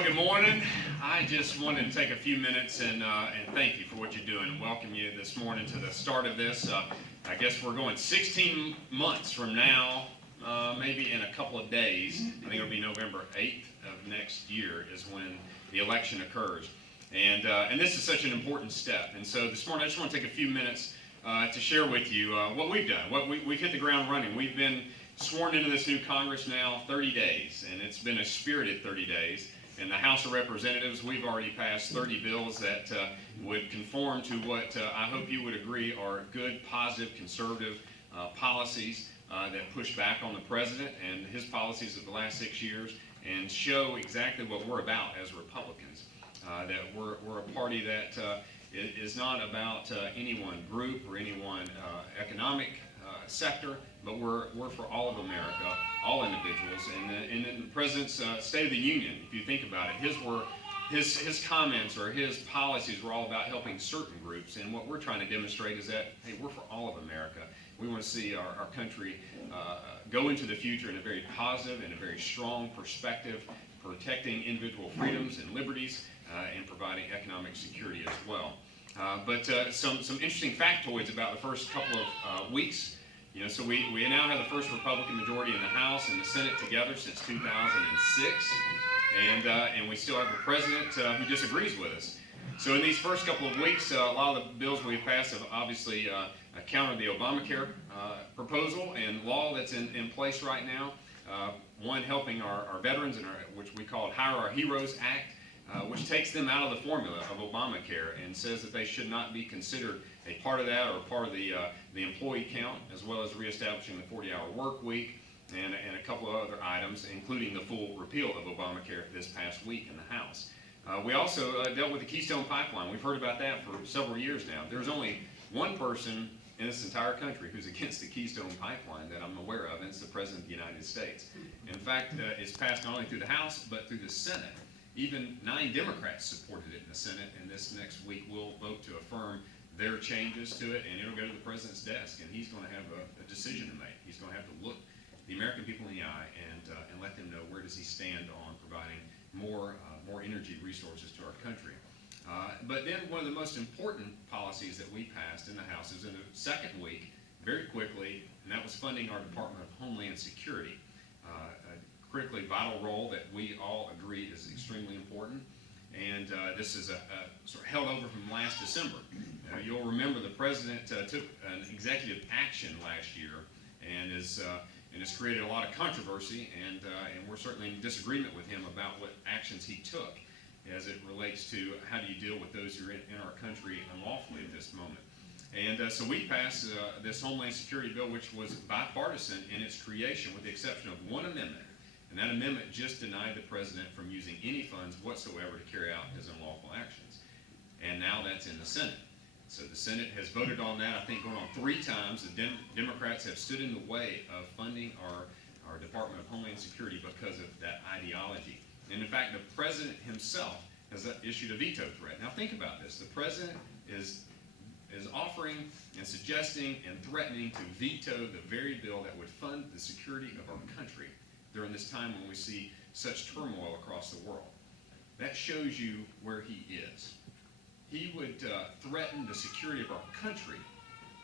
Well, good morning. I just wanted to take a few minutes and thank you for what you're doing and welcome you this morning to the start of this. I guess we're going 16 months from now, maybe in a couple of days. I think it'll be November 8th of next year is when the election occurs. And this is such an important step. And so this morning I just want to take a few minutes to share with you what we've done. We've hit the ground running. We've been sworn into this new Congress now 30 days, and it's been a spirited 30 days. In the House of Representatives, we've already passed 30 bills that would conform to what I hope you would agree are good, positive, conservative policies that push back on the president and his policies of the last 6 years and show exactly what we're about as Republicans. That we're a party that is not about any one group or any one economic sector, but we're for all of America, all individuals. And in the President's State of the Union, if you think about it, his comments or his policies were all about helping certain groups. And what we're trying to demonstrate is that, hey, we're for all of America. We want to see our country go into the future in a very positive and a very strong perspective, protecting individual freedoms and liberties and providing economic security as well. But some interesting factoids about the first couple of weeks. You know, so we now have the first Republican majority in the House and the Senate together since 2006, and we still have a president who disagrees with us. So in these first couple of weeks, a lot of the bills we've passed have obviously countered the Obamacare proposal and law that's in place right now. One helping our veterans, and which we call Hire Our Heroes Act, which takes them out of the formula of Obamacare and says that they should not be considered a part of that or part of the employee count, as well as reestablishing the 40-hour work week and a couple of other items, including the full repeal of Obamacare this past week in the House. We also dealt with the Keystone Pipeline. We've heard about that for several years now. There's only one person in this entire country who's against the Keystone Pipeline that I'm aware of, and it's the President of the United States. In fact, it's passed not only through the House, but through the Senate. Even 9 Democrats supported it in the Senate, and this next week we'll vote to affirm their changes to it, and it'll go to the President's desk, and he's going to have a decision to make. He's going to have to look the American people in the eye and let them know where does he stand on providing more energy resources to our country. But then one of the most important policies that we passed in the House is in the second week, very quickly, and that was funding our Department of Homeland Security. A critically vital role that we all agree is extremely important. And this is sort of held over from last December. You'll remember the President took an executive action last year and has created a lot of controversy, and we're certainly in disagreement with him about what actions he took as it relates to how do you deal with those who are in our country unlawfully at this moment. And so we passed this Homeland Security bill, which was bipartisan in its creation with the exception of one amendment. And that amendment just denied the president from using any funds whatsoever to carry out his unlawful actions. And now that's in the Senate. So the Senate has voted on that, I think, going on 3 times. The Democrats have stood in the way of funding our Department of Homeland Security because of that ideology. And in fact, the president himself has issued a veto threat. Now think about this. The president is offering and suggesting and threatening to veto the very bill that would fund the security of our country during this time when we see such turmoil across the world. That shows you where he is. He would threaten the security of our country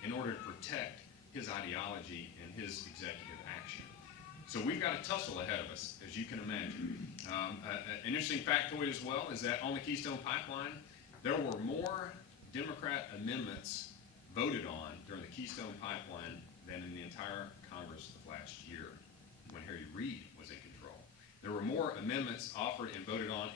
in order to protect his ideology and his executive action. So we've got a tussle ahead of us, as you can imagine. An interesting factoid as well is that on the Keystone Pipeline, there were more Democrat amendments voted on during the Keystone Pipeline than in the entire Congress of last year, when Harry Reid was in control. There were more amendments offered and voted on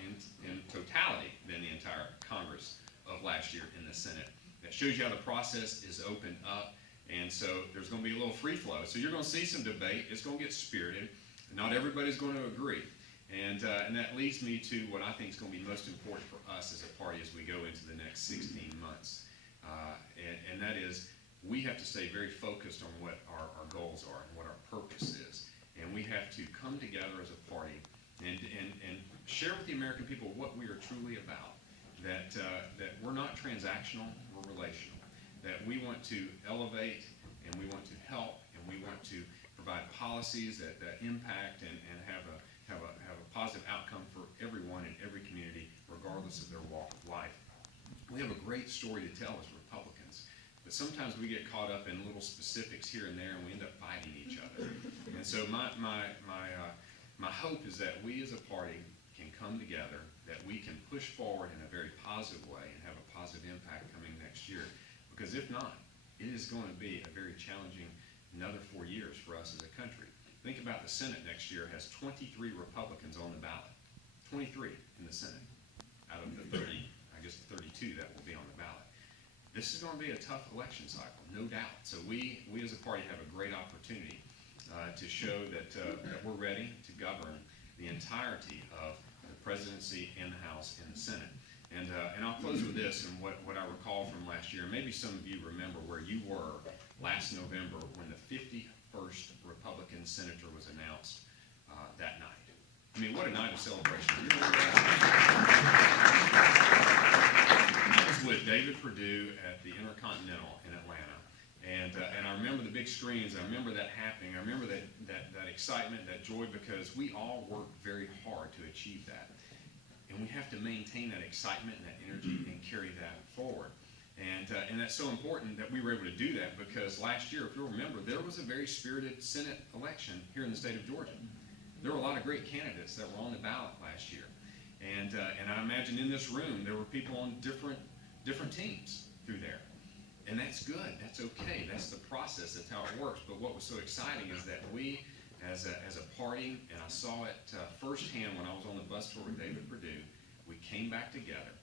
in totality than the entire Congress of last year in the Senate. That shows you how the process is opened up, and so there's going to be a little free flow. So you're going to see some debate. It's going to get spirited. Not everybody's going to agree. And that leads me to what I think is going to be most important for us as a party as we go into the next 16 months. And that is, we have to stay very focused on what our goals are and what our purpose is. And we have to come together as a party and share with the American people what we are truly about. That we're not transactional, we're relational. That we want to elevate and we want to help and we want to provide policies that impact and have a positive outcome for everyone in every regardless of their walk of life. We have a great story to tell as Republicans, but sometimes we get caught up in little specifics here and there, and we end up fighting each other. And so my hope is that we as a party can come together, that we can push forward in a very positive way and have a positive impact coming next year. Because if not, it is going to be a very challenging another 4 years for us as a country. Think about the Senate next year has 23 Republicans on the ballot. 23 in the Senate out of the 30, I guess the 32 that will be on the ballot. This is going to be a tough election cycle, no doubt. So we as a party have a great opportunity to show that we're ready to govern the entirety of the presidency in the House and the Senate. And I'll close with this and what I recall from last year. Maybe some of you remember where you were last November when the 51st Republican senator was announced that night. I mean, what a night of celebration. You remember that? I was with David Perdue at the Intercontinental in Atlanta. And I remember the big screens. I remember that happening. I remember that excitement, that joy, because we all worked very hard to achieve that. And we have to maintain that excitement and that energy and carry that forward. And that's so important that we were able to do that, because last year, if you'll remember, there was a very spirited Senate election here in the state of Georgia. There were a lot of great candidates that were on the ballot last year. And I imagine in this room, there were people on different teams through there. And that's good, that's okay, that's the process, that's how it works. But what was so exciting is that we, as a party, and I saw it firsthand when I was on the bus tour with David Perdue, we came back together,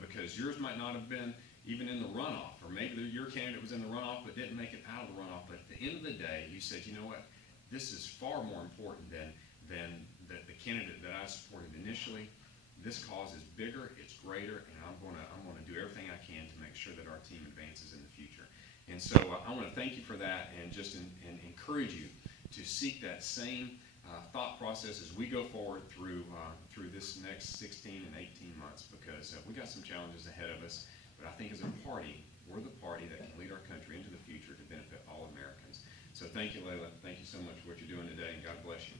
because yours might not have been even in the runoff, or maybe your candidate was in the runoff but didn't make it out of the runoff. But at the end of the day, you said, you know what, this is far more important than the candidate that I supported initially. This cause is bigger, it's greater, and I'm going to do everything I can to make sure that our team advances in the future. And so I want to thank you for that, and just encourage you to seek that same thought process as we go forward through this next 16 and 18 months, because we got some challenges ahead of us. But I think as a party, we're the party that can lead our country into the future to benefit all Americans. So thank you, Layla. Thank you so much for what you're doing today, and God bless you.